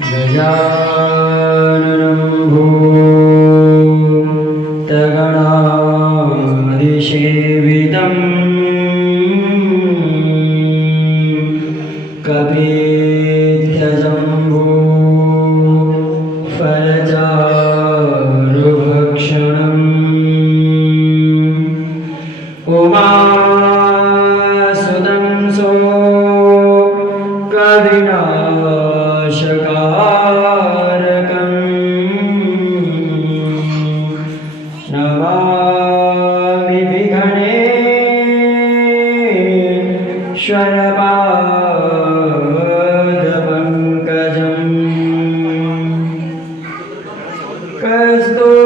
गजाननं भूतगणाधिसेवितं कपित्थजम्बूफलचारुभक्षणम् उमासुतं शोकविनाशकारकम् नमामि विघ्नेश्वरपादपङ्कजम् कस्तूरीतिलकं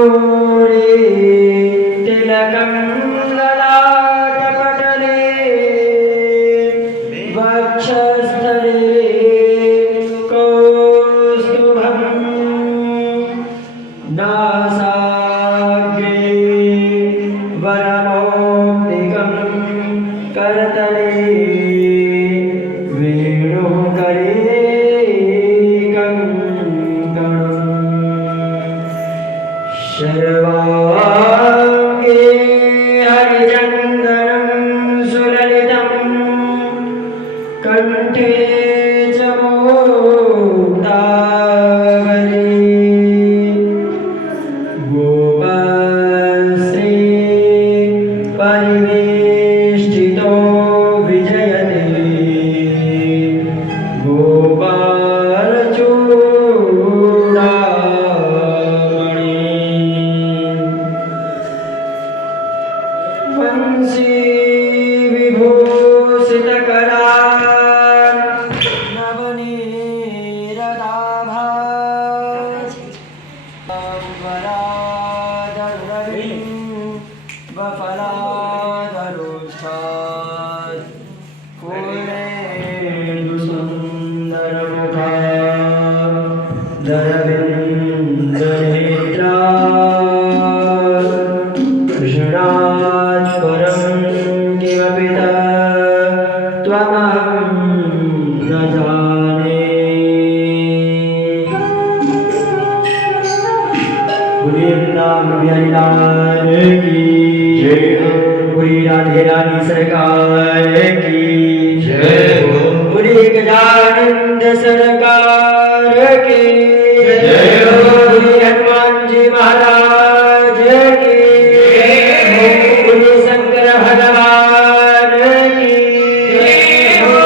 ललाटपटले वक्षस्थले कौस्तुभं नासाग्रे वरमौक्तिकं करतले वेणुकरे कङ्कणम् सर्वाङ्गे हरिचन्दनं सुललितं कण्ठे च मुक्तावली गोपश्री परिवेष्टितो विजयते गोपालचूडामणि वंशी विभूषितकरा नवनीरदाभास वफलादरुष्ठात् पूर्णेन्दुसुन्दरमुखा दरविन्दनेत्रा कृष्णात् परं किमपि त्वमहं न जाने। बोलिए वृंदावन बिहारी लाल की जय हो। बोलिए राधे रानी सरकार की जय हो। बोलिए गजानंद सरकार की जय हो। बोलिए हनुमान जी महाराज की जय हो। बोलिए शंकर भगवान की जय हो।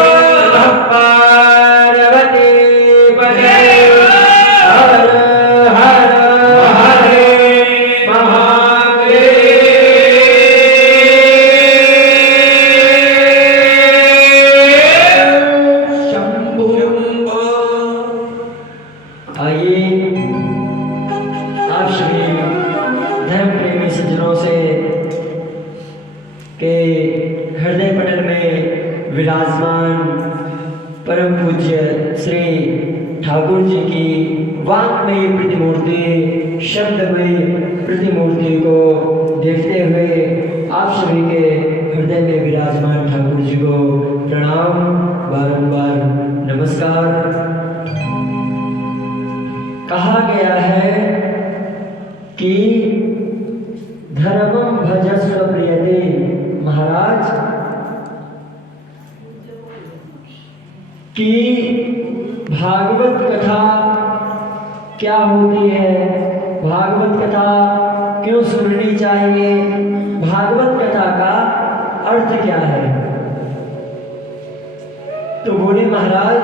पार्वती पते हर हर आइए आप सभी धर्म प्रेमी सज्जनों से के हृदय पटल में विराजमान परम पूज्य श्री ठाकुर जी की वाक्मयी प्रतिमूर्ति शब्दमयी प्रतिमूर्ति को देखते हुए आप सभी के हृदय में विराजमान ठाकुर जी को प्रणाम बारंबार नमस्कार। कहा गया है कि धर्मम भजस्व प्रियते महाराज कि भागवत कथा क्या होती है, भागवत कथा क्यों सुननी चाहिए, भागवत कथा का अर्थ क्या है। तो बोले महाराज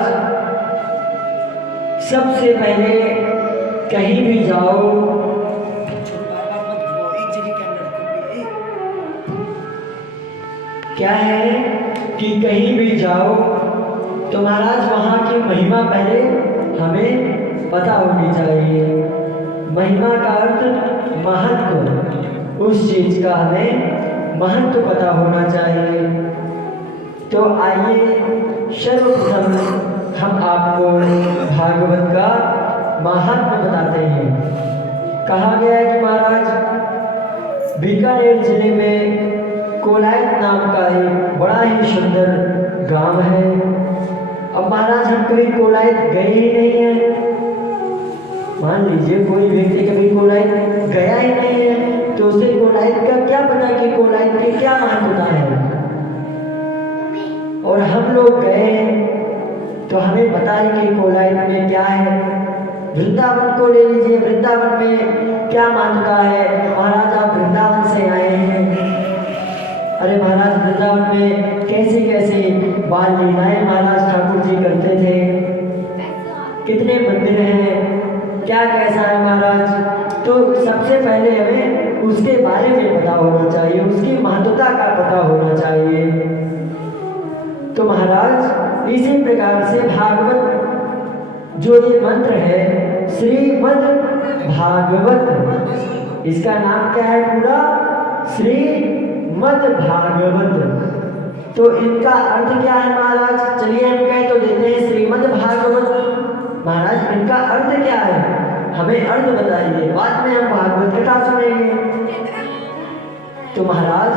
सबसे पहले कहीं भी जाओ क्या है कि कहीं भी जाओ तो महाराज वहाँ की महिमा पहले हमें पता होनी चाहिए। महिमा का अर्थ महत्व, उस चीज का हमें महत्व पता होना चाहिए। तो आइए सर्वप्रथम हम आपको भागवत का महात्म्य बताते हैं। कहा गया है कि महाराज बीकानेर जिले में कोलायत नाम का एक बड़ा ही सुंदर गांव है। अब महाराज हम कभी कोलायत गए ही नहीं हैं, लोग गए तो हमें पता है कि कोलायत में क्या है। वृंदावन को ले लीजिए, वृंदावन में क्या मान्यता है। महाराज आप वृंदावन से आए हैं, अरे महाराज वृंदावन में कैसे कैसे बाल लीलाएं महाराज ठाकुर जी करते थे, कितने मंदिर हैं, क्या कैसा है महाराज। तो सबसे पहले हमें उसके बारे में पता होना चाहिए, उसकी महत्वता का पता होना चाहिए। तो महाराज इसी प्रकार से भागवत जो ये मंत्र है श्रीमद् भागवत, इसका नाम क्या है पूरा, श्रीमद् भागवत। तो इनका अर्थ क्या है महाराज, चलिए हम कह तो देते हैं श्रीमद् भागवत। महाराज इनका अर्थ क्या है, हमें अर्थ बताइए, बाद में हम भागवत कथा सुनेंगे। तो महाराज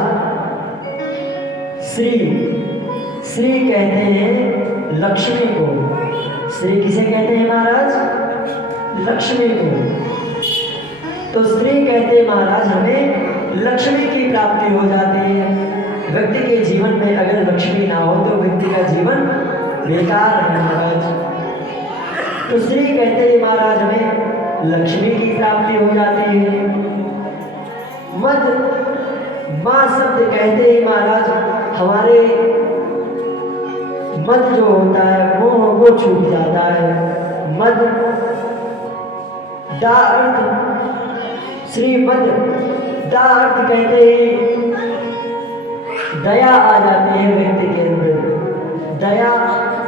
श्री कहते हैं लक्ष्मी को। श्री किसे कहते हैं महाराज, लक्ष्मी को। तो श्री कहते हैं महाराज हमें लक्ष्मी की प्राप्ति हो जाती है। व्यक्ति के जीवन में अगर लक्ष्मी ना हो तो व्यक्ति का जीवन बेकार है महाराज। तो श्री कहते हैं महाराज हमें लक्ष्मी की प्राप्ति हो जाती है। मद माँ शब्द कहते हैं महाराज हमारे मद जो होता है वो छूट जाता है। मद दा अर्थ श्रीमद दा अर्थ कहते हैं दया आ जाती है व्यक्ति के अंदर। दया,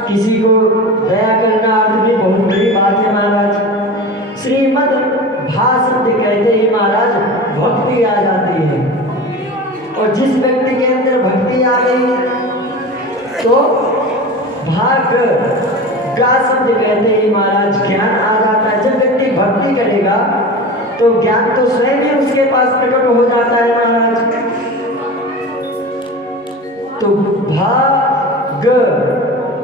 किसी को दया करना अर्थ भी बहुत बड़ी बात है महाराज। श्रीमद भा शब्द कहते हैं महाराज भक्ति आ जाती है, और जिस व्यक्ति के अंदर भक्ति आ गई तो भाग गा शब्द कहते हैं महाराज ज्ञान आ जाता है। जब व्यक्ति भक्ति करेगा तो ज्ञान तो स्वयं ही उसके पास प्रकट हो जाता है महाराज। तो भाग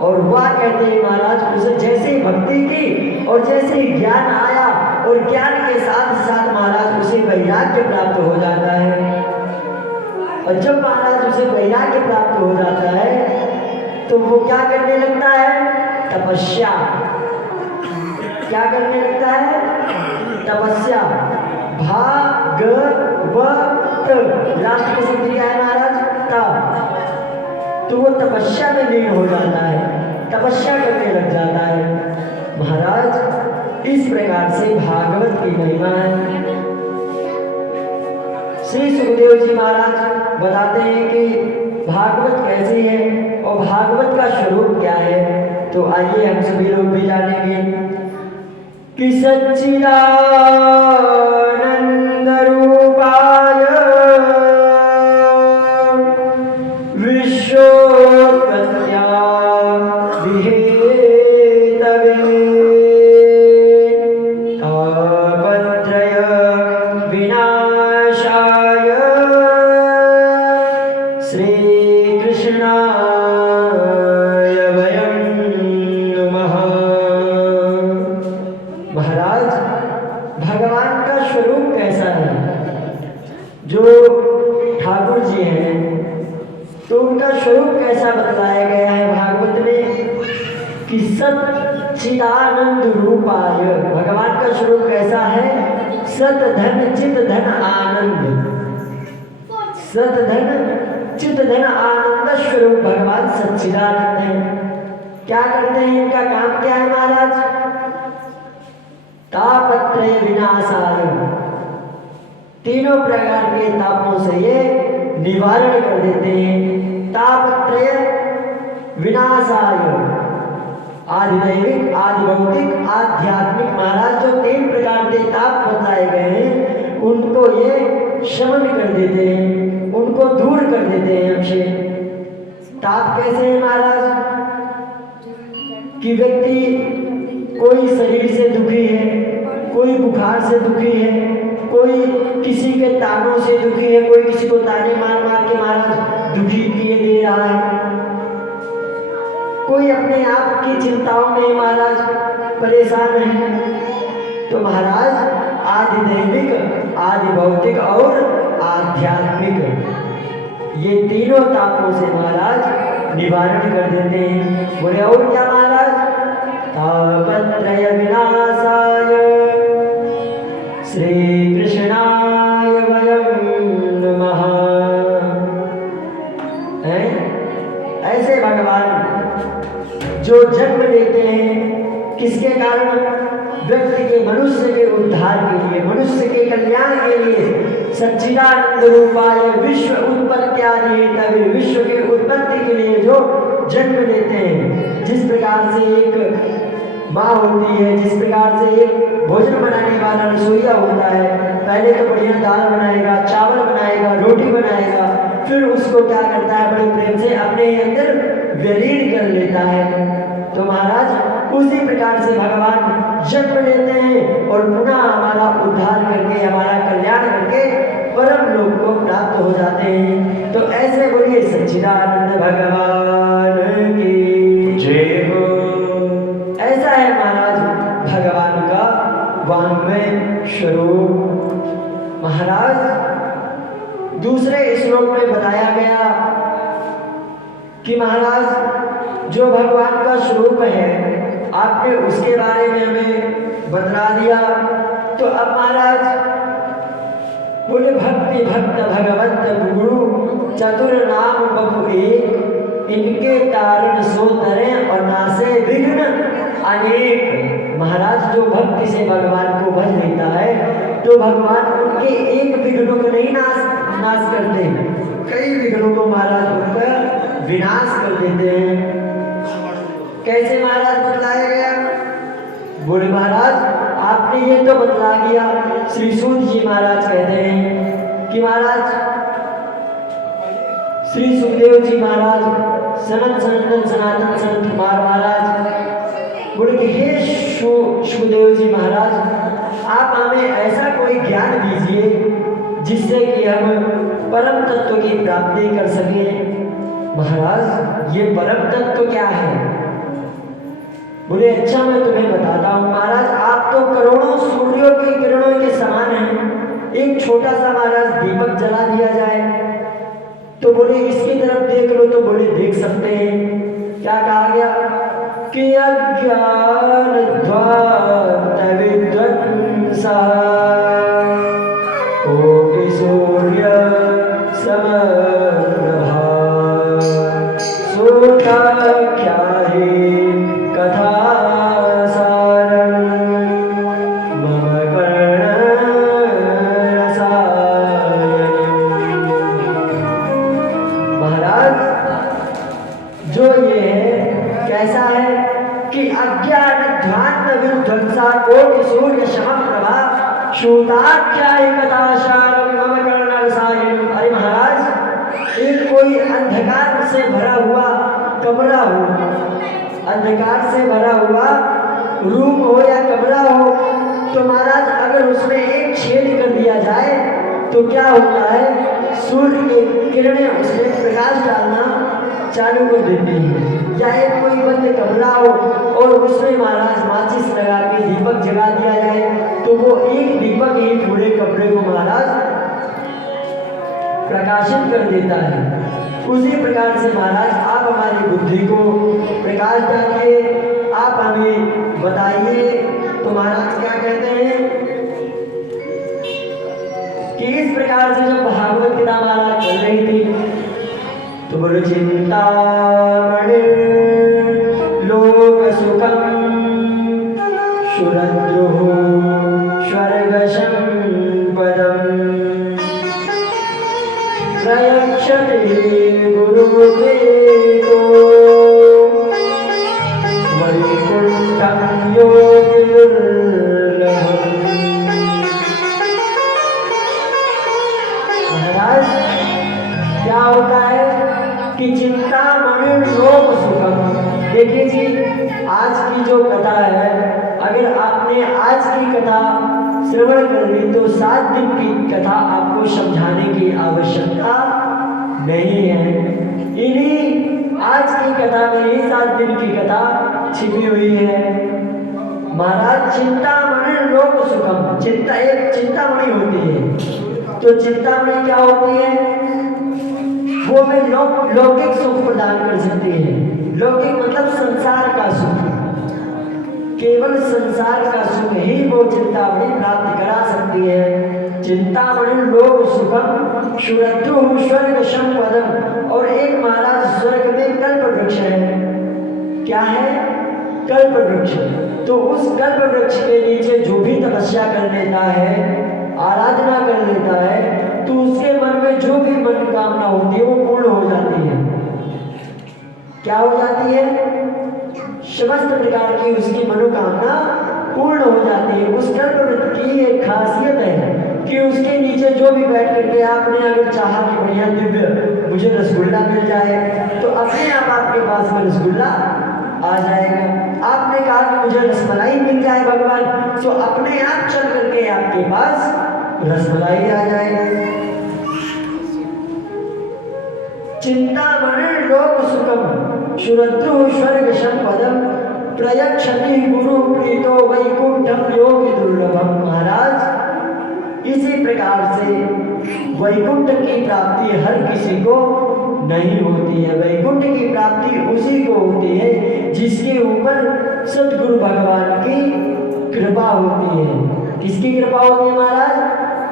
और वाह कहते हैं महाराज उसे जैसे भक्ति की और जैसे ज्ञान आया और ज्ञान के साथ साथ महाराज उसे वैराग्य प्राप्त हो जाता है। और जब महाराज उसे वैराग्य प्राप्त हो जाता है तो वो क्या करने लगता है, तपस्या। क्या करने लगता है, तपस्या। भागवत लास्ट को शब्द दिया है महाराज ता, तो वो तपस्या में लीन हो जाता है, तपस्या करने लग जाता है महाराज। इस प्रकार से भागवत की महिमा है। श्री सुखदेव जी महाराज बताते हैं कि भागवत कैसी है और भागवत का स्वरूप क्या है। तो आइए हम सभी लोग भी जानेंगे कि सच्चिदानंद रूपाय विश्वोत्पत्त्या विहेतवे तापत्रय विनाशाय श्री कृष्णाय वयं नमः। महाराज भगवान का स्वरूप कैसा है, जो ठाकुर जी हैं तो उनका स्वरूप कैसा बतलाया गया है भागवत में कि सच्चिदानंद रूपाय। भगवान का स्वरूप कैसा है, सत धन चित धन आनंद। सत धन चित धन आनंद स्वरूप भगवान सच्चिदानंद है। क्या करते हैं, इनका काम क्या है महाराज, तापत्रय विनाशाय। तीनों प्रकार के तापों से ये निवारण कर देते हैं। तापत्रय विनाशाय, आधिदैविक, आधिभौतिक, आध्यात्मिक। महाराज जो तीन प्रकार के ताप बताए गए हैं उनको ये शमन कर देते हैं, उनको दूर कर देते हैं हमसे। ताप कैसे है महाराज, कि व्यक्ति कोई शरीर से दुखी है, कोई बुखार से दुखी है, कोई किसी के तानों से दुखी है, कोई किसी को ताने मार मार के महाराज दुखी किए दे रहा है, कोई अपने आप की चिंताओं में महाराज परेशान है। तो महाराज आधिदैविक, आधिभौतिक और आध्यात्मिक, ये तीनों तापों से महाराज निवारण कर देते हैं। बोले और क्या महाराज? तापत्रय विनाशाय श्री कृष्णाय वयं नमः। ऐसे भगवान जो जन्म लेते हैं किसके कारण? व्यक्ति के, मनुष्य के उद्धार के लिए, मनुष्य के कल्याण के लिए। सच्चिदानंद रूपाय विश्व उत्पत्त्यादि हेतवे, विश्व के उत्पत्ति के लिए जो जन्म लेते हैं। जिस प्रकार से एक माँ होती है, जिस प्रकार से एक भोजन बनाने वाला रसोइया होता है, पहले तो बढ़िया दाल बनाएगा, चावल बनाएगा, रोटी बनाएगा, फिर उसको क्या करता है? बड़े प्रेम से अपने अंदर विलीन कर लेता है। तो महाराज उसी प्रकार से भगवान जन्म लेते हैं और पुनः हमारा उद्धार करके, हमारा कल्याण करके परम लोक को प्राप्त हो जाते हैं। तो ऐसे बोलिए सच्चिदानंद भगवान की जय हो। ऐसा है महाराज भगवान का वाङ्मय स्वरूप। महाराज दूसरे श्लोक में बताया गया कि महाराज जो भगवान का स्वरूप है, आपने उसके बारे में हमें बतला दिया। तो अब महाराज बोले भक्ति भक्त भगवंत गुरु चतुर नाम बपु एक, इनके कारण सो तरे और नासे विघ्न अनेक। महाराज जो भक्ति से भगवान को भज लेता है तो भगवान उनके एक विघ्नों को नहीं नाश करते, कई विघ्नों को महाराज उनका विनाश कर देते हैं। कैसे महाराज बतलाया गया? बोले महाराज आपने ये तो बतला दिया। श्री सूत जी महाराज कहते हैं कि महाराज श्री सुखदेव जी महाराज, सनत सनातन सनातन संत कुमार महाराज बोले कि हे सुखदेव जी महाराज, आप हमें ऐसा कोई ज्ञान दीजिए जिससे कि हम परम तत्व की प्राप्ति कर सकें। महाराज ये परम तत्व क्या है? बोले अच्छा मैं तुम्हें बताता हूँ महाराज, आप तो करोड़ों सूर्यों की किरणों के समान हैं। एक छोटा सा महाराज दीपक जला दिया जाए तो बोले इसकी तरफ देख लो, तो बोले देख सकते हैं। क्या कहा गया कि अज्ञान कोटि सूर्य समप्रभा सोता क्या है कथा सारं मम कर्ण रसायन। महाराज जो ये है कैसा है कि अज्ञान ध्यान विध्वंसा कोटि सूर्य समप्रभा शूताख्या कथा सारं मम कर्ण रसायन। अरे महाराज एक कोई अंधकार से भरा हुआ कमरा हो, अंधकार से भरा हुआ रूम हो या कमरा हो, तो महाराज अगर उसमें एक छेद कर दिया जाए तो क्या होता है? सूर्य की किरणें उसमें प्रकाश डालना चालू कर देती है। या एक कोई बंद कमरा हो और उसमें महाराज माचिस लगा के दीपक जगा दिया जाए तो वो एक दीपक ही पूरे कमरे को महाराज प्रकाशित कर देता है। उसी प्रकार से महाराज आप हमारी बुद्धि को प्रकाश डालिए, आप हमें बताइए। तो महाराज क्या कहते हैं कि इस प्रकार से जब भागवत गीता महाराज चल रही थी तो बोलो चिंतामणि लोक सुखम सुरद्रुः स्वर्ग संपदम् प्रयच्छति गुरुदेवो वैकुंठं योगि दुर्लभम्। महाराज क्या होता है कि चिंतामणि लोक सुखम। देखिए जी आज की जो कथा है, अगर आपने आज की कथा श्रवण कर ली तो 7 दिन की कथा आपको समझाने की आवश्यकता नहीं है। इन्हीं आज की कथा में ही 7 दिन की कथा छिपी हुई है। महाराज चिंतामणि लोक सुखम, चिंता एक चिंतामणि होती है। तो चिंतामणि क्या होती है? वो हमें लौकिक सुख प्रदान कर सकती है। लौकिक मतलब संसार का सुख, केवल संसार का सुख ही वो चिंतामणि प्राप्त करा सकती है। चिंतामणि लोक सुखम शुरद्रु स्वर्ग संपदम। और एक महाराज स्वर्ग में कल्प वृक्ष है। क्या है? कल्प वृक्ष। तो उस कल्प वृक्ष के नीचे जो भी तपस्या कर लेता है, आराधना कर लेता है, तो उसके मन में जो भी मनोकामना होती है वो पूर्ण हो जाती है। क्या हो जाती है? समस्त प्रकार की उसकी मनोकामना पूर्ण हो जाती है। उस कल्प वृक्ष की एक खासियत है कि उसके नीचे जो भी बैठ करके आपने अगर चाहा कि बढ़िया दिव्य मुझे रसगुल्ला मिल जाए, तो अपने आप आपके पास में रसगुल्ला आ जाएगा। आपने कहा कि मुझे रसमलाई मिल जाए भगवान, तो अपने आप चल करके आपके पास रसमलाई आ जाएगी। चिंतामणि लोक सुखम शुरद्रु स्वर्ग संपदम प्रयक्षति गुरु प्रीतो वैकुंठम योगी दुर्लभम। महाराज, इसी प्रकार से वैकुंठ की प्राप्ति हर किसी को नहीं होती है। वैकुंठ की प्राप्ति उसी को होती है जिसके ऊपर सतगुरु भगवान की कृपा होती है। किसकी कृपा होती है महाराज?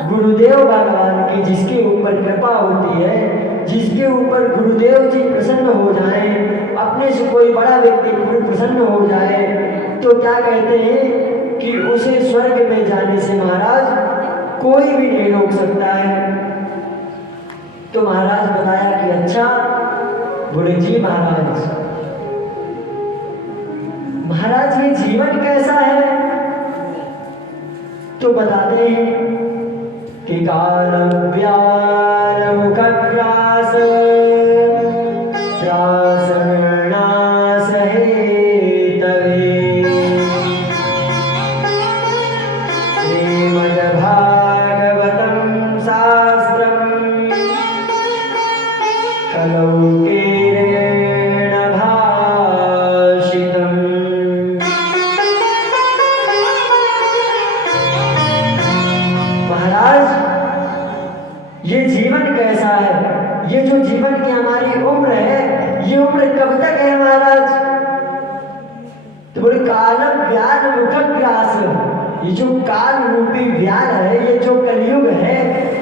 गुरुदेव भगवान की जिसके ऊपर कृपा होती है, जिसके ऊपर गुरुदेव जी प्रसन्न हो जाएं, अपने से कोई बड़ा व्यक्ति प्रसन्न हो जाए, तो क्या कहते हैं कि उसे स्वर्ग में जाने से महाराज कोई भी नहीं रोक सकता है। तो महाराज बताया कि अच्छा, बोले जी महाराज, महाराज ये जीवन कैसा है? तो बताते हैं कि काल व्यार मुखग्रास ये जीवन कैसा है? ये जो जीवन की हमारी उम्र है, ये उम्र कब तक है महाराज? तो बोले कालम व्याल मुखग्रास। ये जो काल रूपी व्याल है, ये जो कलयुग है,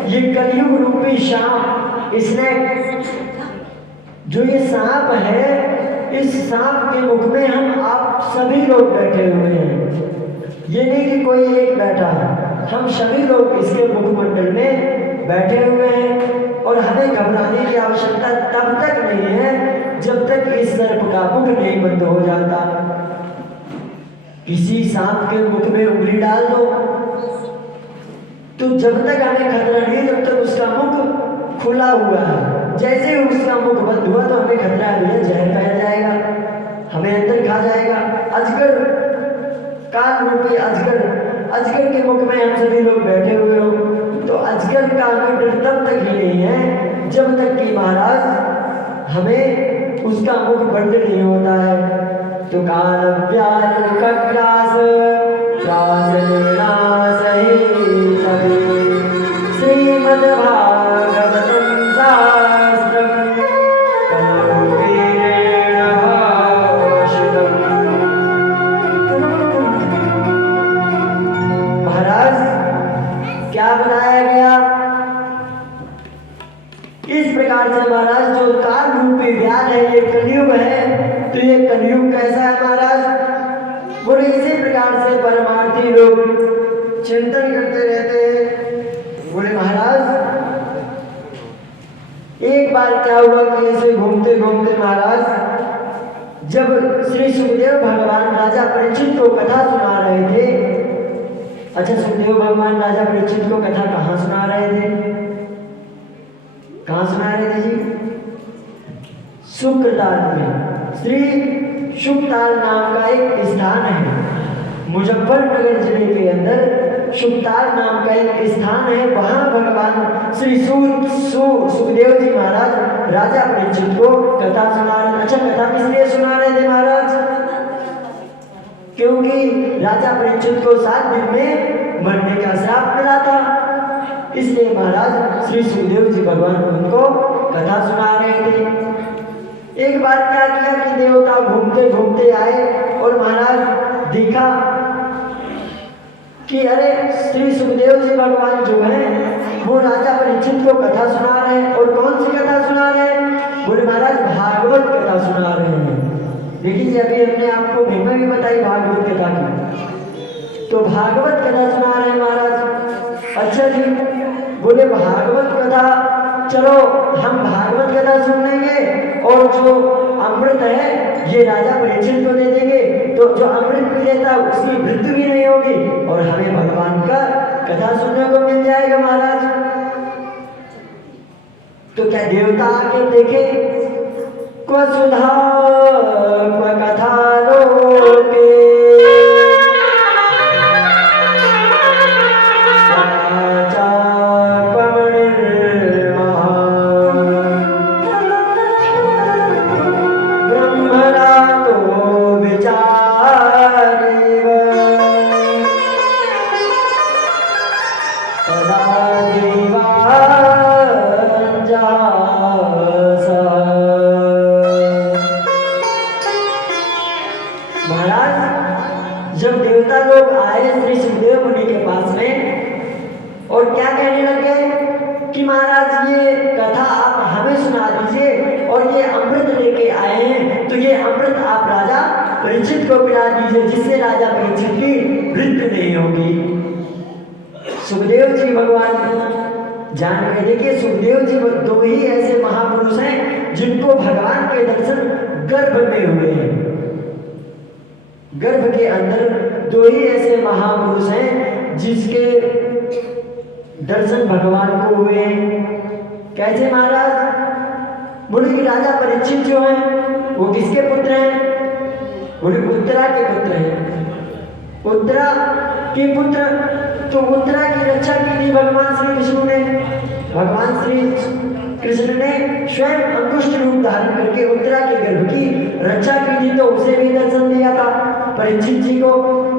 ये कलयुग रूपी सांप, इसने जो ये सांप है, इस सांप के मुख में हम आप सभी लोग बैठे हुए हैं। ये नहीं कि कोई एक बैठा है, हम सभी लोग इसके मुखमंडल में बैठे हुए हैं। और हमें घबराने की आवश्यकता तब तक नहीं है जब तक इस सर्प का मुख नहीं बंद हो जाता। किसी सांप के मुख में उंगली डाल दो तो जब तक हमें खतरा नहीं, जब तक उसका मुख खुला हुआ है। जैसे ही उसका मुख बंद हुआ तो हमें खतरा है, जहर फैल जाएगा, हमें अंदर खा जाएगा। अजगर, काल रूपी अजगर, अजगर के मुख में हम सभी लोग बैठे हुए हो, तो अजगर का हमें डर तब तक ही नहीं है जब तक कि महाराज हमें उसका मुख बंद नहीं होता है। तो काल व्याल मुखग्रास श्रीमद्भागवतम शास्त्रम कलौकीरेण भाषितम्। महाराज क्या बनाया गया? इस प्रकार से महाराज जो काल रूपी व्याल है, ये कलयुग है। तो ये कलयुग कैसा है महाराज? बोले इसी प्रकार से परमार्थी लोग चिंतन करते रहते हैं। बोले महाराज, एक बार क्या हुआ कि ऐसे घूमते घूमते महाराज जब श्री सुखदेव भगवान राजा परीक्षित को कथा सुना रहे थे। अच्छा, सुखदेव भगवान राजा परीक्षित को कथा कहाँ सुना रहे थे? कहाँ सुना रहे थे जी? शुक्रताल में। श्री शुक्रताल नाम का एक स्थान है मुजफ्फरनगर जिले के अंदर। शुक्रताल नाम का एक स्थान है, वहां भगवान श्री सुखदेव जी महाराज राजा परीक्षित को कथा सुना रहे। अच्छा, कथा किस लिए सुना रहे थे महाराज? क्योंकि राजा परीक्षित को 7 दिन में मरने का श्राप मिला था, इसलिए महाराज श्री सुखदेव जी भगवान उनको कथा सुना रहे थे। एक बार क्या किया कि देवता घूमते घूमते आए और महाराज देखा कि अरे श्री सुखदेव जी भगवान जो हैं वो राजा परीक्षित को कथा सुना रहे हैं। और कौन सी कथा सुना रहे हैं? बोले महाराज भागवत कथा सुना रहे हैं। देखिए अभी हमने आपको महिमा भी बताई भागवत कथा की, तो भागवत कथा सुना रहे हैं महाराज। अच्छा जी, बोले भागवत कथा, चलो हम भागवत कथा सुन लेंगे और जो अमृत है ये राजा परीक्षित को दे देंगे, तो जो अमृत पी लेता उसकी मृत्यु भी नहीं होगी और हमें भगवान का कथा सुनने को मिल जाएगा महाराज। तो क्या देवता आके देखे, क्व सुधा क्व कथा लोके जब देवता लोग आए श्री सुखदेव मुनि के पास में और क्या कहने लगे कि महाराज ये कथा आप हमें सुना दीजिए और ये अमृत लेके आए हैं, तो ये अमृत आप राजा परीक्षित को पिला दीजिए जिससे राजा परीक्षित की मृत्यु नहीं होगी। सुखदेव जी भगवान जान गए। देखिए सुखदेव जी दो ही ऐसे महापुरुष हैं जिनको भगवान के दर्शन गर्भ में हुए हैं। गर्भ के अंदर दो ही ऐसे महापुरुष हैं जिसके दर्शन भगवान को हुए हैं। कैसे महाराज? बोले कि राजा परीक्षित जो हैं वो किसके पुत्र हैं? बोले उत्तरा के पुत्र हैं। उत्तरा के पुत्र, तो उत्तरा की रक्षा की थी भगवान श्री विष्णु ने। भगवान श्री कृष्ण ने स्वयं अंकुष्ट रूप धारण करके उत्तरा के गर्भ की रक्षा की थी, तो उसे भी दर्शन दिया था परीक्षित जी को।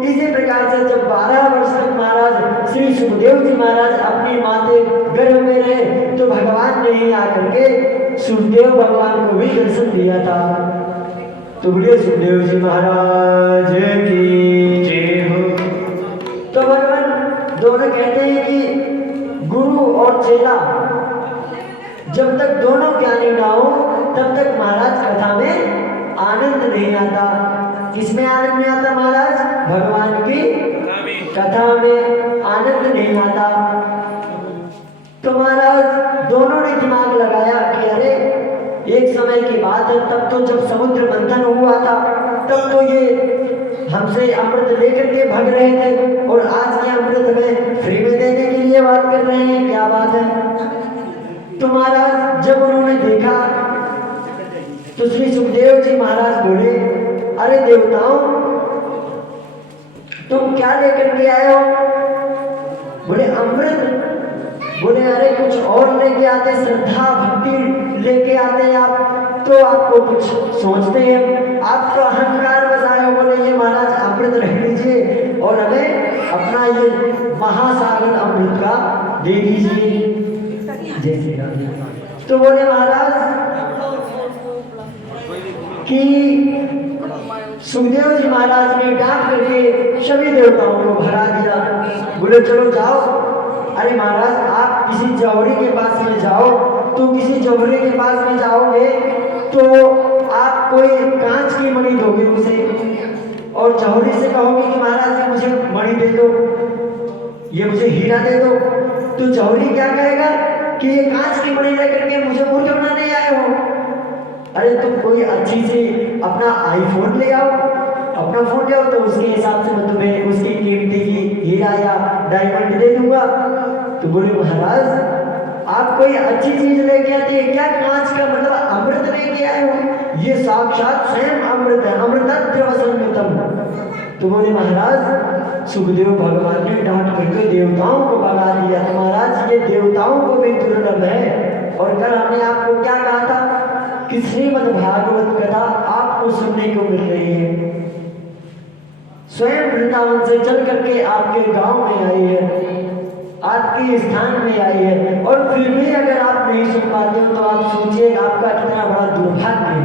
इसी प्रकार से जब 12 वर्ष तक महाराज श्री सुखदेव जी महाराज अपनी माते गर्भ में रहे, तो भगवान ने ही आकर के सुखदेव भगवान को भी दर्शन दिया था। तो बोलिए सुखदेव जी महाराज की जय हो। तो भगवान दोनों कहते हैं कि गुरु और चेला जब तक दोनों ज्ञानी ना हो तब तक महाराज कथा में आनंद नहीं आता। किसमें आनंद नहीं आता महाराज? भगवान की कथा में आनंद नहीं आता। तो महाराज दोनों ने दिमाग लगाया कि अरे एक समय की बात है, तब तो जब समुद्र मंथन हुआ था तब तो ये हमसे अमृत लेकर के भाग रहे थे और आज ये अमृत में फ्री में देने के लिए बात कर रहे हैं, क्या बात है? तो महाराज जब उन्होंने देखा तो श्री सुखदेव जी महाराज बोले, अरे देवताओं तुम क्या लेकर के आए हो? बोले अमृत। बोले अरे कुछ और लेके आते, श्रद्धा भक्ति लेके आते आप तो आपको कुछ सोचते हैं, आप तो अहंकार बजाए हो। बोले ये महाराज अमृत रख लीजिए और हमें अपना ये महासागर अमृत का दे दीजिए। जय श्री राम। तो बोले महाराज कि सुखदेव जी महाराज ने डांट करके सभी देवताओं को भगा दिया। बोले चलो जाओ। अरे महाराज आप किसी जौहरी के पास में जाओ, तो किसी जौहरी के पास में जाओगे तो आप कोई कांच की मणि दोगे उसे और जौहरी से कहोगे कि महाराज ये मुझे मणि दे दो, ये मुझे हीरा दे दो, तो जौहरी क्या कहेगा कि ये कांच की मणि लेकर के मुझे मूर्ख बनाने आए हो। अरे तुम कोई अच्छी सी अपना आईफोन ले आओ, अपना फोन ले आओ, तो उसके हिसाब से मैं तुम्हें उसकी कीमती की हीरा या डायमंड दे दूंगा। तो बोले महाराज आप कोई अच्छी चीज लेके आते हैं क्या? कांच का मतलब अमृत लेके आए हो, ये साक्षात स्वयं अमृत है, अमृतत्व। तो बोले महाराज सुखदेव भगवान ने डांट करके देवताओं को भगा दिया। तो महाराज ये देवताओं को भी दुर्लभ है। और कल हमने आपको क्या कहा था कि श्रीमद् भागवत कथा आपको सुनने को मिल रही है, स्वयं वृंदावन से चल करके आपके गांव में आई है। आपके स्थान में आई है, और फिर भी अगर आप नहीं सुन पाते हो तो आप सोचिए आपका कितना बड़ा दुर्भाग्य है।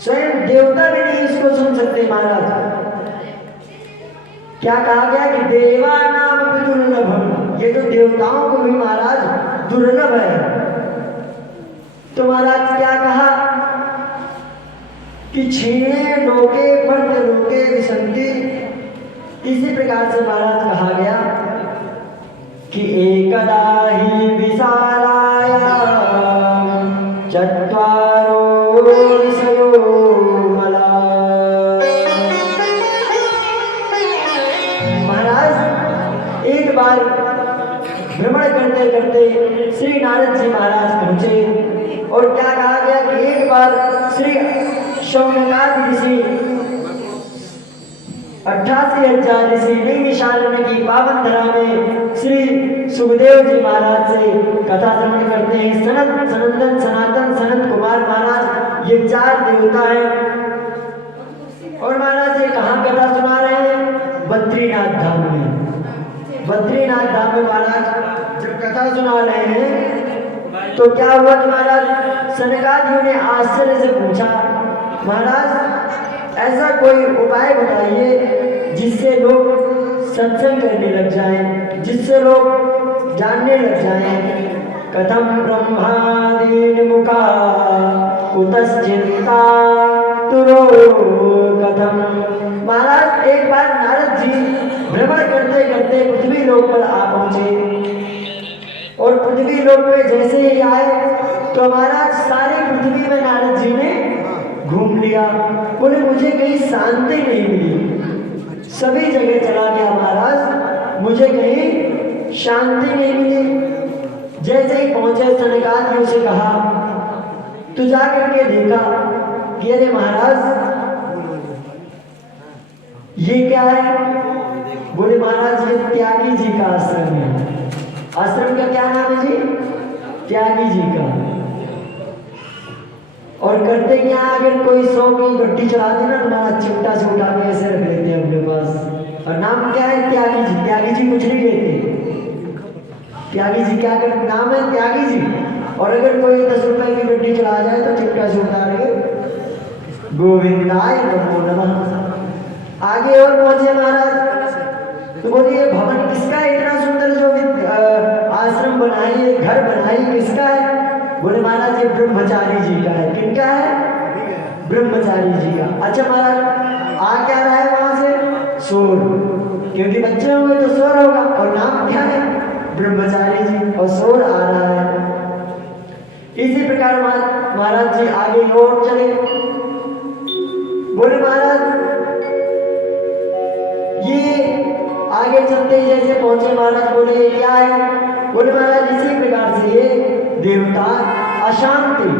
स्वयं देवता भी नहीं इसको सुन सकते महाराज। क्या कहा गया कि देवानाम भी दुर्लभम, ये तो देवताओं को भी महाराज दुर्लभ है। तो महाराज क्या कहा कि छीणे लोके पंच लोके विसंति, इसी प्रकार से महाराज कहा गया कि एकदा ही विशालाया चत्वारो विषयो मला। महाराज एक बार भ्रमण करते करते श्री नारद जी महाराज पहुंचे, और क्या कहा गया कि एक बार श्री शौनकादि ऋषि 88,000 ऋषि नैमिषारण्य की पावन धरा में श्री सुखदेव जी महाराज से कथा श्रवण करते हैं। सनत सनंदन सनातन सनत कुमार महाराज, ये 4 देवता हैं, और महाराज ये कहाँ कथा सुना रहे हैं? बद्रीनाथ धाम में। बद्रीनाथ धाम में महाराज जब कथा सुना रहे हैं तो क्या हुआ कि महाराज सनकादियों ने आश्चर्य से पूछा, महाराज ऐसा कोई उपाय बताइए जिससे लोग सत्संग करने लग जाएं, जिससे लोग जानने लग जाएं। कथम ब्रह्मादीन मुखा कुतश्चिंता तुरो कथम। महाराज एक बार नारद जी भ्रमण करते करते पृथ्वी लोक पर आ पहुंचे, और पृथ्वी लोक पे जैसे ही आए तो महाराज सारी पृथ्वी में नारद जी ने घूम लिया। बोले मुझे कहीं शांति नहीं मिली, सभी जगह चला गया महाराज, मुझे कहीं शांति नहीं मिली। जैसे ही पहुंचे सनकादियों से कहा, तू जा करके देखा कि अरे महाराज ये क्या है? बोले महाराज ये त्यागी जी का आश्रम है। आश्रम का क्या नाम है जी? त्यागी जी का। और करते क्या, अगर कोई 100 की गड्डी चला देना तो हमारा चिमटा से उठा के ऐसे रख लेते हैं अपने पास। और नाम क्या है? त्यागी जी। त्यागी जी कुछ नहीं लेते, त्यागी जी क्या कर नाम है? त्यागी जी। और अगर कोई 10 रुपए की गड्डी चला जाए तो चिमटा से उठा के गोविंदाय नमो नमः। आगे और पहुंचे महाराज तो बोलिए भवन किसका है इतना सुंदर, जो आश्रम बनाई, घर बनाई, किसका है? बोले महाराज ये ब्रह्मचारी जी का है। किनका है? ब्रह्मचारी जी का। अच्छा महाराज आ क्या रहा है वहां से? शोर, क्योंकि बच्चे होंगे तो शोर होगा, और नाम क्या है? ब्रह्मचारी जी, और शोर आ रहा है। इसी प्रकार महाराज जी आगे और चले। बोले महाराज ये आगे चलते ही जैसे पहुंचे महाराज, बोले क्या है? बोले महाराज इसी प्रकार से ये देवता अशांति,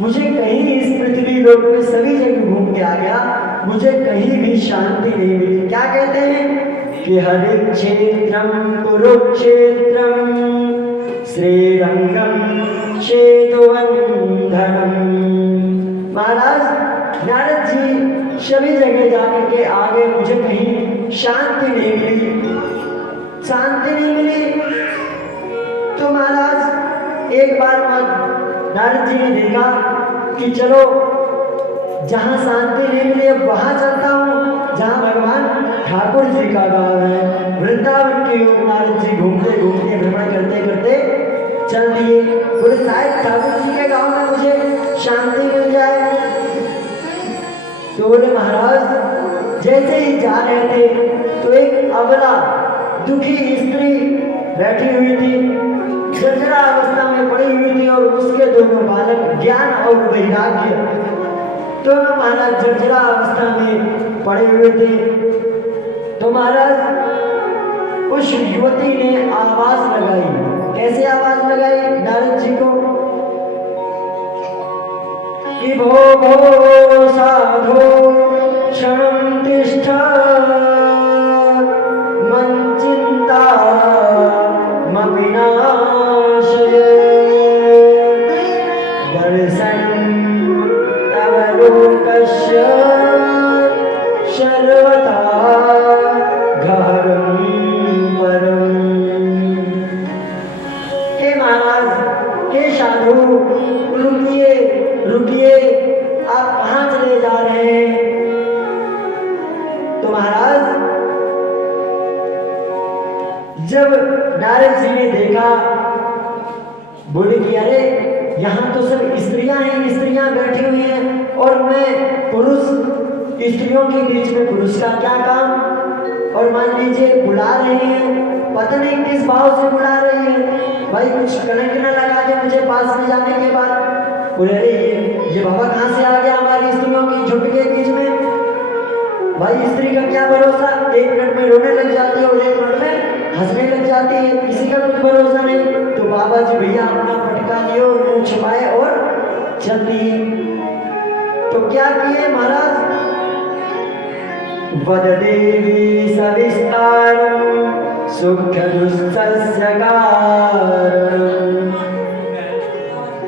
मुझे कहीं इस पृथ्वी लोक में सभी जगह घूम के आ गया, मुझे कहीं भी शांति नहीं मिली। क्या कहते हैं कि हरि क्षेत्रम कुरुक्षेत्रम श्रीरंगम शेतुवंधनम। महाराज नारद जी सभी जगह जाकर के आगे, मुझे कहीं शांति नहीं मिली, शांति नहीं मिली। तो महाराज एक बार नारद जी ने देखा कि चलो जहाँ शांति नहीं मिली अब वहाँ चलता हूँ जहाँ भगवान ठाकुर जी का गाँव है। वृंदावन की ओर नारद जी घूमते घूमते भ्रमण करते करते चल दिए। बोले शायद ठाकुर जी के गाँव में मुझे शांति मिल जाए। तो बोले महाराज जैसे ही जा रहे थे तो एक अबला दुखी स्त्री बैठी हुई थी, जर्जरा अवस्था में पड़ी हुई थी, और उसके दोनों बालक ज्ञान और वैराग्य दोनों महाराज जर्जरा अवस्था में पड़े हुए थे। तो महाराज उस युवती ने आवाज लगाई। कैसे आवाज लगाई नारद जी को कि भो भो साधो क्षणं तिष्ठ मन चिंता मविनाशय दर्शनं तव लोकस्य सर्वथा घहरं परम्। जब नारद जी ने देखा, बोले कि अरे यहाँ तो सब स्त्रियां हैं, स्त्रियां बैठी हुई हैं और मैं पुरुष, स्त्रियों के बीच में पुरुष का क्या काम। और मान लीजिए बुला रहे हैं, पता नहीं किस भाव से बुला रही है, भाई कुछ कनक न लगा दे मुझे पास में जाने के बाद। बोले अरे ये बाबा कहाँ से आ गया हमारी स्त्रियों की झुंड के बीच में। भाई स्त्री का क्या भरोसा, 1 मिनट में रोने लग जाती है और 1 मिनट में हंसने लग जाती है, किसी का कुछ भरोसा नहीं। तो बाबा जी भैया अपना पटका लिए और मुंह छुपाए और चल दिए। तो क्या किए महाराज, वद देवी सविस्तारम सुख दुस्सस्य कारणम।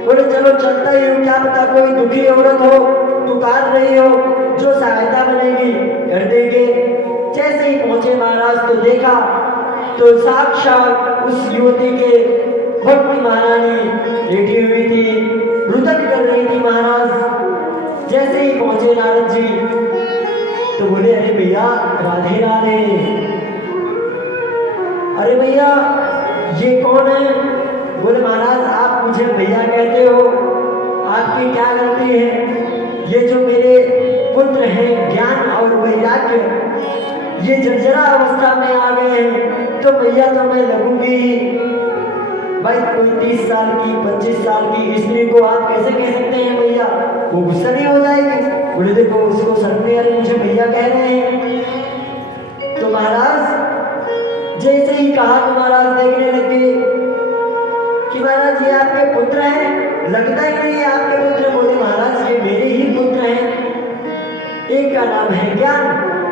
बोले चलो चलता ही हूँ, क्या पता कोई दुखी औरत हो, पुकार रही हो, जो सहायता बनेगी कर देंगे। जैसे ही पहुंचे महाराज तो देखा तो साक्षात उस युवती के भक्ति महारानी लेटी हुई थी, रुदन कर रही थी महाराज। जैसे ही पहुंचे नारद जी तो बोले अरे भैया राधे राधे। अरे भैया ये कौन है। बोले महाराज आप मुझे भैया कहते हो, आपकी क्या गलती है। ये जो मेरे पुत्र हैं ज्ञान और वैराग्य, ये जर्जरा अवस्था में आ गए हैं, तो भैया तो मैं लगूंगी ही। भाई कोई 30 साल की 25 साल की स्त्री को आप कैसे कह सकते हैं भैया, वो गुस्सा नहीं हो जाएगी। बोले देखो उसको शर्म अरे मुझे भैया कह रहे हैं। तो महाराज जैसे ही कहा तो महाराज देखने लगे कि महाराज ये आपके पुत्र हैं, लगता ही नहीं है आपके पुत्र। बोले महाराज ये मेरे ही पुत्र हैं, एक का नाम है ज्ञान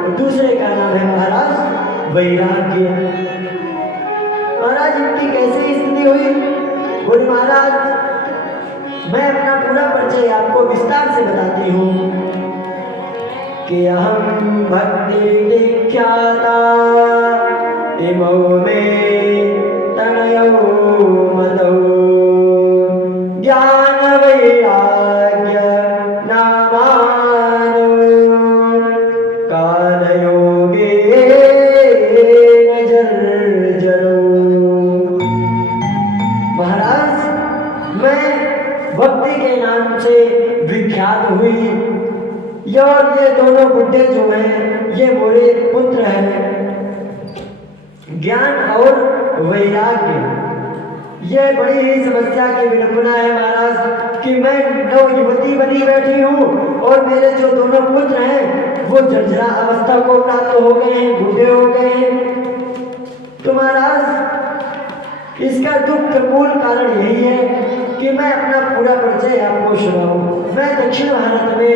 और दूसरे का नाम है महाराज वैराग्य। महाराज इनकी कैसे स्थिति हुई। बोले महाराज मैं अपना पूरा परिचय आपको विस्तार से बताती हूँ कि अहम भक्ति दीख्याता इमो में तनयो मतो ज्ञान वैराग्य नामानो कालयोगे नजर्जरो। महाराज मैं भक्ति के नाम से विख्यात हुई, और ये दोनों बुड्ढे जो हैं ये मेरे पुत्र हैं। ज्ञान और वैराग्य, ये बड़ी ही समस्या की विडंबना है महाराज कि मैं नव युवती बनी बैठी हूँ और मेरे जो दोनों पुत्र हैं वो जर्जरा अवस्था को प्राप्त हो गए हैं, बूढ़े हो गए हैं। तो महाराज इसका दुख मूल कारण यही है कि मैं अपना पूरा परिचय आपको सुनाऊं। मैं दक्षिण भारत में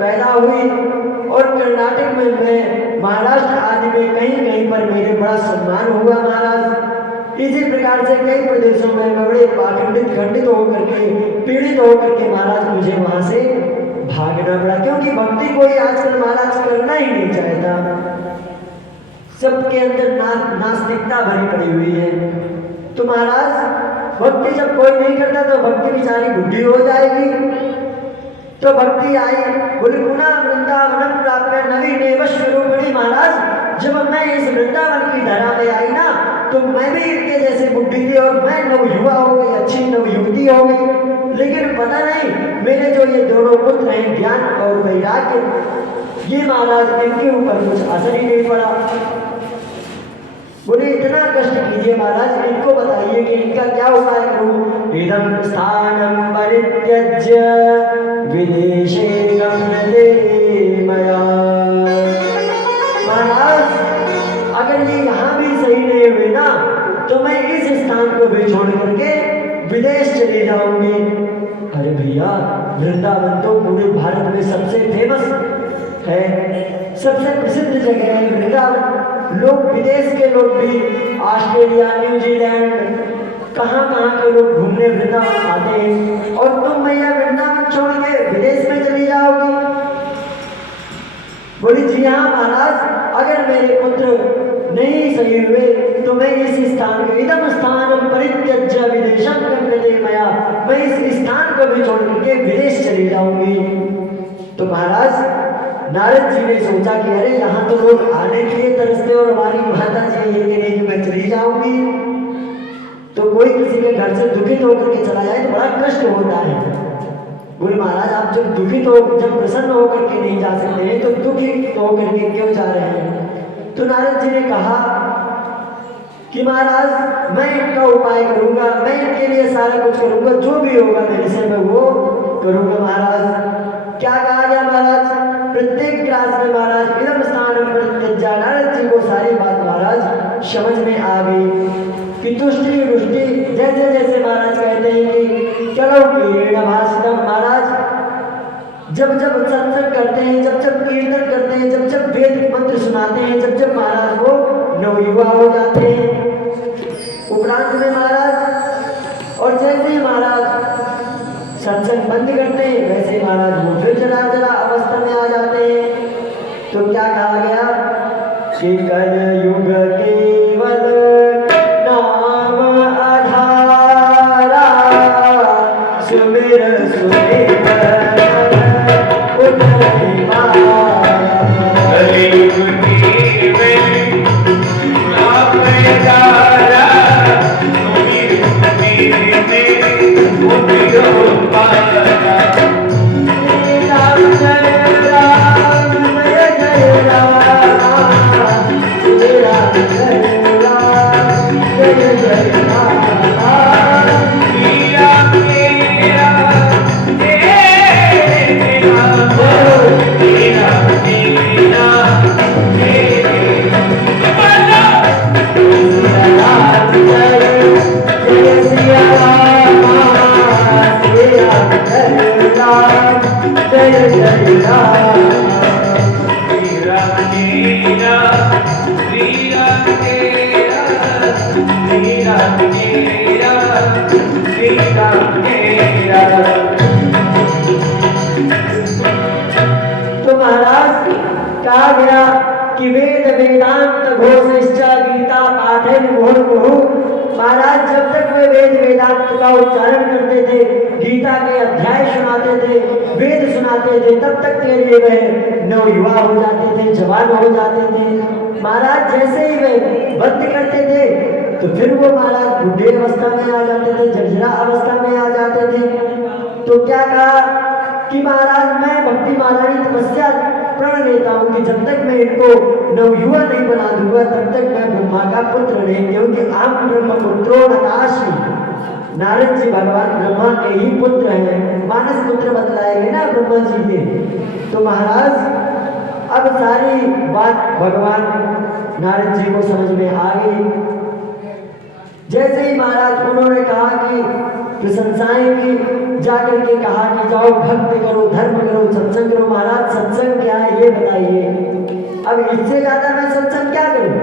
पैदा हुई और कर्नाटक में मैं महाराष्ट्र आदि में कहीं कहीं पर मेरे बड़ा सम्मान हुआ महाराज। इसी प्रकार से कई प्रदेशों में मैं बड़े खंडित होकर के पीड़ित होकर के महाराज मुझे वहां से भागना पड़ा, क्योंकि भक्ति कोई आजकल महाराज करना ही नहीं चाहता, सबके अंदर नास्तिकता भरी पड़ी हुई है। तो महाराज भक्ति जब कोई नहीं करता तो भक्ति बेचारी बुद्धि हो जाएगी। तो भक्ति आई, बोले पुनः वृंदावन प्राप्य नवीन स्वरूपिणी। महाराज जब मैं इस वृंदावन की धरा में आई ना तो मैं भी इनके जैसे बुद्धि थी और मैं नवयुवा हो गई, अच्छी नवयुवती हो गई। लेकिन पता नहीं मेरे जो ये दोनों पुत्र हैं ज्ञान और वैराग्य, ये महाराज इनके ऊपर कुछ असर ही नहीं पड़ा। बोले इतना कष्ट कीजिए महाराज, इनको बताइए कि इनका क्या उपाय करूं। इदं स्थानं परित्यज्य विदेशे गम्यते मया। महाराज अगर ये यहाँ भी सही नहीं हुए ना तो मैं इस स्थान को भी छोड़ करके विदेश चली जाऊंगी। अरे भैया वृंदावन तो पूरे भारत में सबसे फेमस है, सबसे प्रसिद्ध जगह है वृंदावन। लोग विदेश के लोग भी ऑस्ट्रेलिया न्यूजीलैंड कहाँ के लोग घूमने वृंदावन आते हैं, और तुम भैया वृंदावन छोड़ के विदेश में चली जाओगी। बोली जी हाँ महाराज, अगर मेरे पुत्र नहीं सही हुए तो मैं इस स्थान इदम स्थान परित्यज्य विदेशम गम्यते मया, मैं इस स्थान को भी छोड़ करके विदेश चली जाऊंगी। तो महाराज नारद जी ने सोचा कि अरे यहाँ तो लोग आने के लिए तरसते और हमारी माता जी ये नहीं कि मैं चली जाऊंगी। तो कोई किसी के घर से दुखित होकर के चला जाए तो बड़ा कष्ट होता है। बोले महाराज आप जब दुखित हो, जब प्रसन्न होकर के नहीं जा सकते हैं तो दुखित होकर के क्यों जा रहे हैं? तो नारद जी ने कहा कि महाराज मैं इनका उपाय करूंगा, मैं इनके लिए सारा कुछ करूंगा, जो भी होगा मेरे से मैं वो करूंगा। महाराज क्या कहा गया? महाराज प्रत्येक क्लास में महाराज इदम स्थानम प्रत्यज्या, नारद जी को सारी बात महाराज समझ में आ गई कि तुष्टि रुष्टि जैसे जैसे महाराज कहते हैं कि चलो कीर्ण भाषितम। महाराज जब जब सत्संग करते हैं, जब जब कीर्तन करते हैं, जब जब वेद मंत्र सुनाते हैं, जब जब महाराज वो नवयुवा हो जाते हैं। उपरांत में महाराज और जैसे ही महाराज सत्संग बंद करते हैं वैसे ही महाराज वो फिर जरा जरा अवस्था में आ जाते हैं। तो क्या कहा गया कि कल युग केवल नाम आधारा, सुमिर सुमिर तो महाराज कहा गया कि वेद वेदांत घोषिष्ठ गीता पाठन मुहुर्मुहु। महाराज जब तक वे वेद वेदांत का उच्चारण करते थे, गीता के अध्याय सुनाते थे, वेद सुनाते थे, तब तक के लिए वे नवयुवा हो जाते थे, जवान हो जाते थे। महाराज जैसे ही वे बंद करते थे तो फिर वो महाराज बुढ़े अवस्था में आ जाते थे, जर्जरा अवस्था में आ जाते थे। तो क्या कहा कि महाराज मैं भक्ति महारानी तपस्या प्रण लेता हूँ कि जब तक मैं इनको नवयुवा नहीं बना दूंगा तब तक मैं ब्रह्मा का पुत्र नहीं, क्योंकि आप ब्रह्म पुत्रो नताश्मी। नारद जी भगवान ब्रह्मा के ही पुत्र हैं, मानस पुत्र बतलाएंगे ना ब्रह्मा जी के। तो महाराज अब सारी बात भगवान नारद जी को समझ में आ गई। जैसे ही महाराज उन्होंने कहा कि प्रशंसाएं की, जाकर के कहा कि जाओ भक्ति करो, धर्म करो, सत्संग करो। महाराज सत्संग क्या है ये बताइए? अब इससे ज्यादा मैं सत्संग क्या करूं?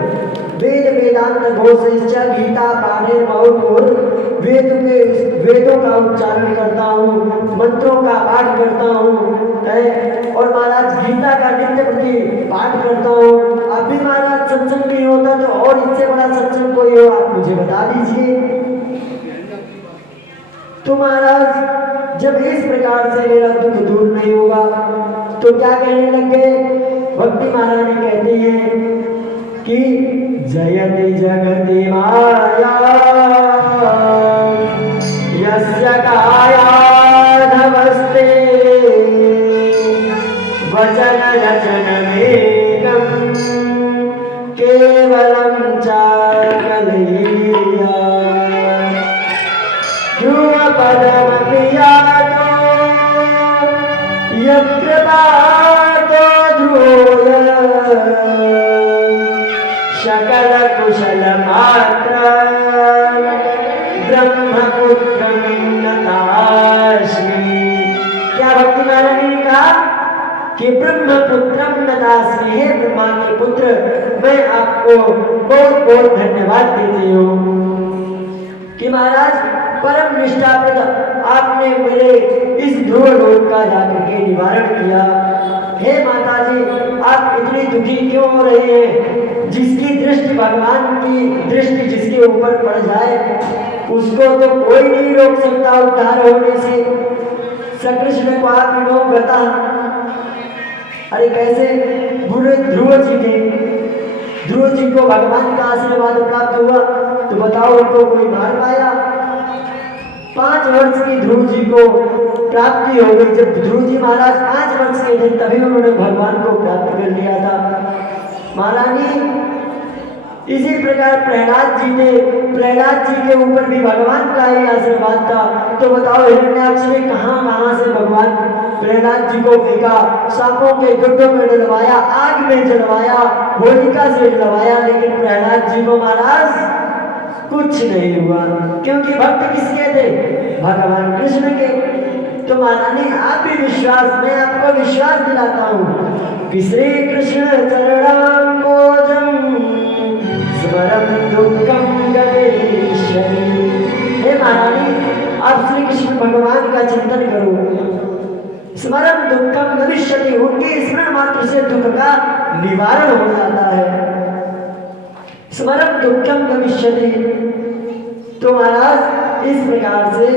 वेद वेदांत घोषिष्ठ गीता पाठन मुहुर्मुहु, वेदों का उच्चारण करता हूँ, मंत्रों का पाठ करता हूँ और महाराज गीता का नित्य प्रति पाठ करता हूँ। अभी महाराज सत्संग नहीं होता तो और इससे बड़ा सत्संग कोई हो आप मुझे बता दीजिए। तो महाराज जब इस प्रकार से मेरा दुख दूर नहीं होगा तो क्या कहने लग गए? भक्ति महारानी कहती हैं कि जयति जगति माया यस्य काया नमस्ते वचन रचन वेगम केवलम चाकलय्या ध्रुव पदम पियातो यत्र पातो ध्रुवोय सकल कुशल मात्र ब्रह्मपुत्रं नतास्मि। क्या भक्ति महारानी ने कहा कि ब्रह्मपुत्रं नतास्मि, हे ब्रह्मा के पुत्र मैं आपको बहुत बहुत धन्यवाद देती हूँ कि महाराज परम निष्ठाप्रद आपने मेरे इस ध्रुव लोक का जाकर के निवारण किया। हे माता जी आप इतनी दुखी क्यों हो रही हैं? जिसकी दृष्टि भगवान की दृष्टि जिसके ऊपर पड़ जाए उसको तो कोई नहीं रोक सकता उद्धार होने से। सकृष्ण पापिनो गता, अरे कैसे बुरे ध्रुव जी थे, ध्रुव जी को भगवान का आशीर्वाद प्राप्त हुआ तो बताओ उनको कोई मार पाया? 5 वर्ष की ध्रुव जी को प्राप्ति हो गई। जब ध्रुव जी महाराज 5 वर्ष के थे तभी उन्होंने भगवान को प्राप्त कर लिया था। महारानी इसी प्रकार प्रहलाद जी के ऊपर भी भगवान का ही आशीर्वाद था। तो बताओ हिरण्याक्ष ने कहां से भगवान प्रहलाद जी को फेंका, सांपों के गड्ढों में डलवाया, आग में जलवाया, होलिका से जलवाया, लेकिन प्रहलाद जी को महाराज कुछ नहीं हुआ, क्योंकि भक्त किसके थे? भगवान कृष्ण के। तो महारानी आप भी विश्वास, मैं आपको विश्वास दिलाता हूँ कि श्री कृष्ण चरणाम्बोजं स्मरं दुःखं गमिष्यति। हे महारानी, आप श्री कृष्ण भगवान का चिंतन करो। स्मरं दुःखं गमिष्यति, उनके स्मरण मात्र से दुख का निवारण हो जाता है। स्मरं दुःखं गमिष्यति। तो महाराज इस प्रकार से,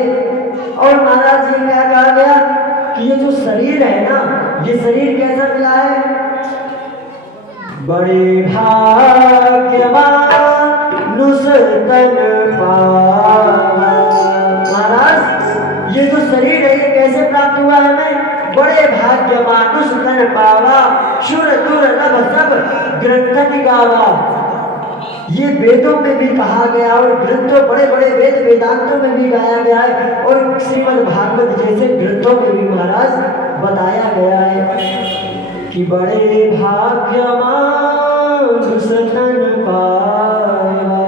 और महाराज ये क्या कहा गया कि ये जो शरीर है ना, ये शरीर कैसा मिला है? बड़े भाग्यवान तन पावा। महाराज ये जो शरीर है ये कैसे प्राप्त हुआ है हमें? बड़े भाग्यवान तन पावा, शुर दुर्लभ सब ग्रंथन गावा। ये वेदों में भी कहा गया और ग्रंथों, बड़े बड़े वेद वेदांतों में भी गाया गया है, और श्रीमद् भागवत जैसे ग्रंथों में भी महाराज बताया गया है कि बड़े भाग्यवान सतन पाया,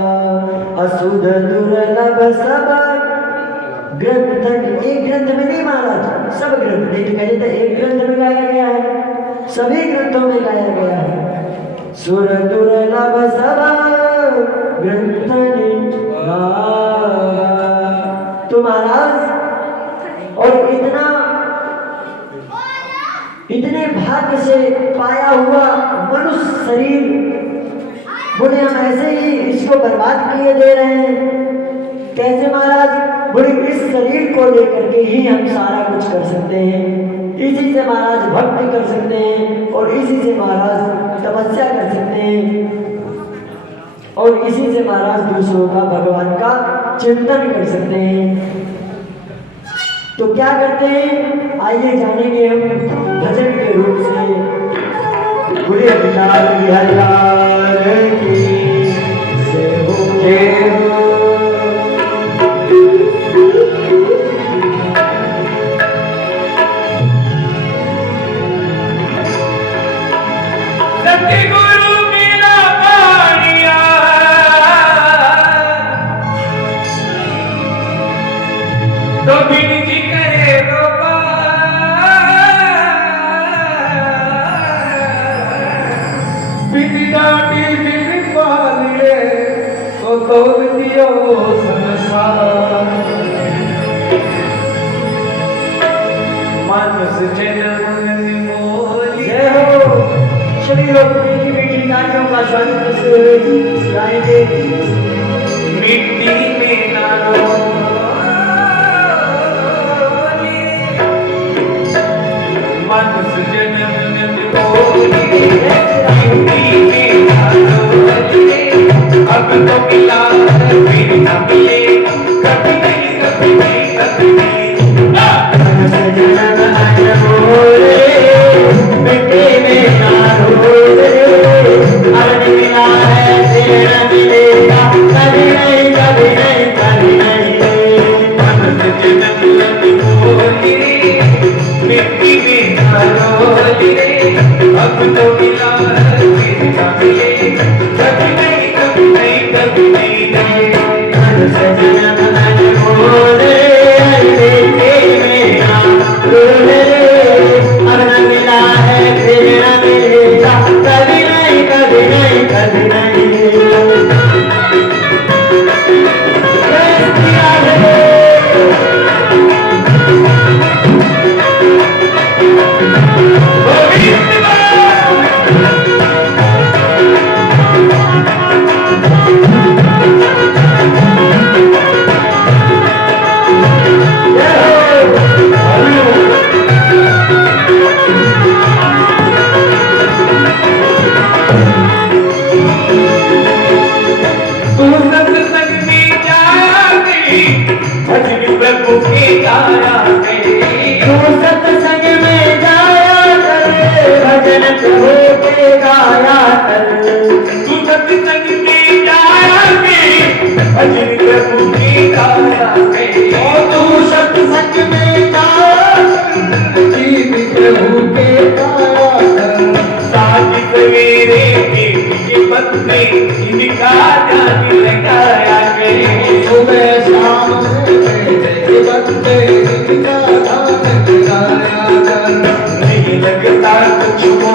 असुध दुर्लभ सब ग्रंथन। एक ग्रंथ में नहीं महाराज, सब ग्रंथ नहीं, तो कहते थे एक ग्रंथ में गाया गया है, सभी ग्रंथों में गाया गया है। सुर दुर्लभ सब ग्रंथन गावा। तो महाराज, और इतने भाग्य से पाया हुआ मनुष्य शरीर बोले हम ऐसे ही इसको बर्बाद किए दे रहे हैं। कैसे महाराज? बोले इस शरीर को लेकर के ही हम सारा कुछ कर सकते हैं, इसी से महाराज भक्ति कर सकते हैं, और इसी से महाराज तपस्या कर सकते हैं, और इसी से महाराज दूसरों का, भगवान का चिंतन कर सकते हैं। तो क्या करते हैं? आइए जानेंगे हम भजन के रूप से। बुरे बिलाल बिहार की से हो जय हो। तो बिनती करे बिदाटी बिन पालिए तो तोल दियो संसार। मानस जन्म मोली। जय हो। सभी लोग मीठी मीठी तालियों का स्वागत से गाएंगे। मिट्टी में ना रो, मानस जन्म मोली, मिट्टी में ना रो। अब तो मिला फिर ना मिले, कभी नहीं कभी नहीं कभी नहीं। मानस जन्म न मोले, मिट्टी में ना रोले, अब मिला है फिर न मिलेगा, कभी नहीं कभी नहीं कभी नहीं। मानस जन्म मोली, मिट्टी में ना रोली रे, अब तो मिला फिर ना मिले, कभी नहीं कभी नहीं कभी नहीं। मानस जन्म न मोले, मिट्टी में ना रोले, अब न मिला है फिर न मिलेगा, कभी नहीं कभी नहीं कभी नहीं। जय श्री राधे। जय हो। ध्यान लगाया करे। सुबह शाम तेरे बंदे इनका ध्यान लगाया कर। नहीं लगता तुझको